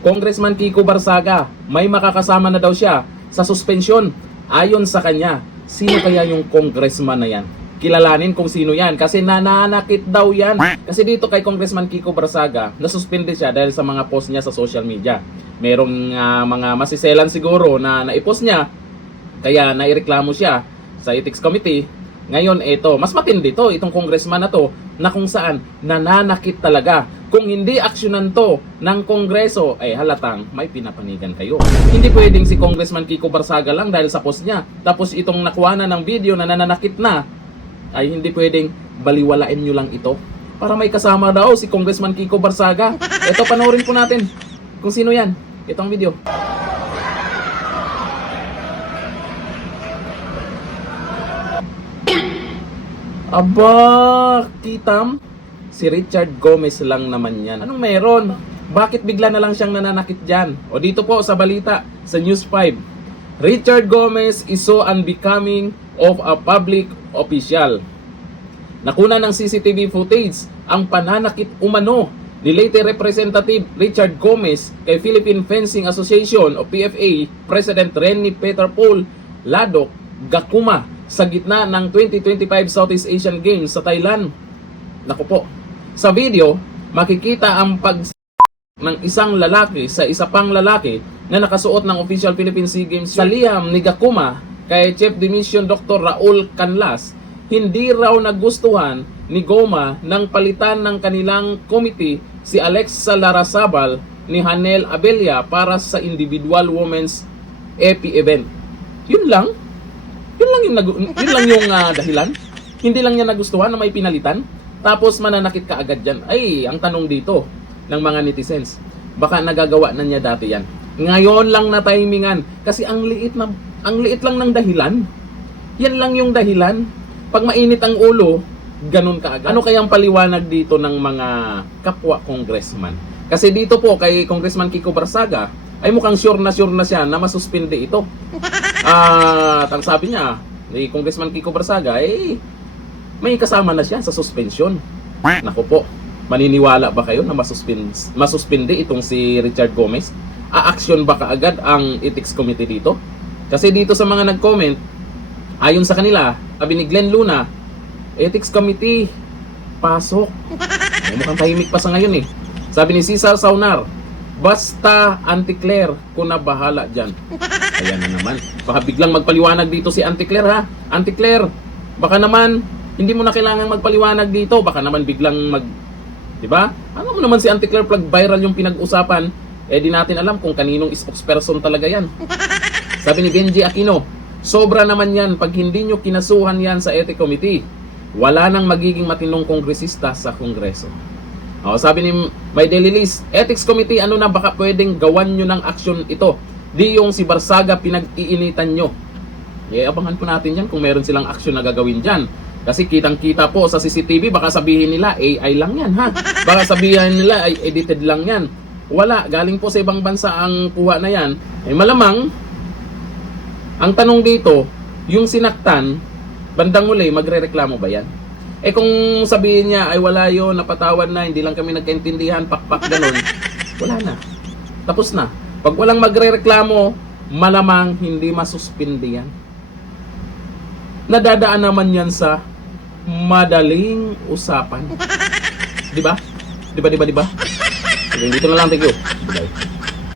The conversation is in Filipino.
Congressman Kiko Barsaga, may makakasama na daw siya sa suspensyon. Ayon sa kanya, sino kaya yung congressman na yan? Kilalanin kung sino yan kasi nananakit daw yan. Kasi dito kay Congressman Kiko Barsaga, nasuspende siya dahil sa mga post niya sa social media. Merong mga masiselan siguro na naipost niya, kaya naireklamo siya sa Ethics Committee. Ngayon ito, mas matindi to, itong congressman na to, na kung saan nananakit talaga. Kung hindi aksyonan to ng Kongreso, ay halatang may pinapanigan kayo. Hindi pwedeng si Congressman Kiko Barsaga lang dahil sa post niya, tapos itong nakuha na ng video na nananakit na, ay hindi pwedeng baliwalain nyo lang ito. Para may kasama daw si Congressman Kiko Barsaga. Ito, panoorin po natin kung sino yan. Itong video. Aba, kitam, si Richard Gomez lang naman yan. Anong meron? Bakit bigla na lang siyang nananakit dyan? O dito po sa balita, sa News 5. Richard Gomez is so unbecoming of a public official. Nakuna ng CCTV footage ang pananakit umano ni late Representative Richard Gomez kay Philippine Fencing Association o PFA President Renny Peter Paul Ladok Gakuma sa gitna ng 2025 Southeast Asian Games sa Thailand. Naku po. Sa video, makikita ang ng isang lalaki sa isa pang lalaki na nakasuot ng official Philippine SEA Games sa liham ni Gakuma kay Chief de Mission Dr. Raul Canlas. Hindi raw nagustuhan ni Goma nang palitan ng kanilang committee si Alexa Larrazabal ni Hanel Abella para sa individual women's EPI event. Yun lang yung dahilan. Hindi lang niya nagustuhan na may pinalitan. Tapos mananakit ka agad dyan. Ay, ang tanong dito ng mga netizens, baka nagagawa na niya dati yan. Ngayon lang na timingan. Kasi ang liit lang ng dahilan. Yan lang yung dahilan. Pag mainit ang ulo, ganun ka agad. Ano kayang paliwanag dito ng mga kapwa congressman? Kasi dito po kay Congressman Kiko Barsaga, ay mukhang sure na siya na masuspinde ito. At ang sabi niya, ni Congressman Kiko Barsaga, may kasama na siya sa suspension. Naku po, maniniwala ba kayo na masuspinde itong si Richard Gomez? A-action ba kaagad ang Ethics Committee dito? Kasi dito sa mga nag-comment, ayon sa kanila, sabi ni Glenn Luna, Ethics Committee, pasok. Mukhang tahimik pa sa ngayon eh. Sabi ni Cesar Saunar, basta Auntie Claire, kung na bahala dyan. Ayan na naman. Baka biglang magpaliwanag dito si Auntie Claire ha. Auntie Claire, baka naman hindi mo na kailangan magpaliwanag dito. Baka naman biglang diba? Ano mo naman si Auntie Claire, pag viral yung pinag-usapan, di natin alam kung kaninong spokesperson talaga yan. Sabi ni Benji Aquino, sobra naman yan pag hindi nyo kinasuhan yan sa Ethics Committee. Wala nang magiging matinong kongresista sa Kongreso. Sabi ni My Daily List, Ethics Committee, ano na baka pwedeng gawan nyo ng aksyon ito? Di yung si Barsaga pinag-iinitan nyo. Abangan po natin yan kung meron silang aksyon na gagawin dyan. Kasi kitang-kita po sa CCTV, baka sabihin nila AI lang yan ha. Baka sabihin nila ay edited lang yan. Wala, galing po sa ibang bansa ang kuha na yan. Malamang, ang tanong dito, yung sinaktan, bandang huli, magre-reklamo ba yan? Kung sabihin niya, ay wala yun, napatawad na, hindi lang kami nagkaintindihan, pakpak, ganun, wala na. Tapos na. Pag walang magre-reklamo, malamang hindi masuspindi yan. Nadadaan naman yan sa madaling usapan. Diba? Diba? Dito na lang, thank you. Bye.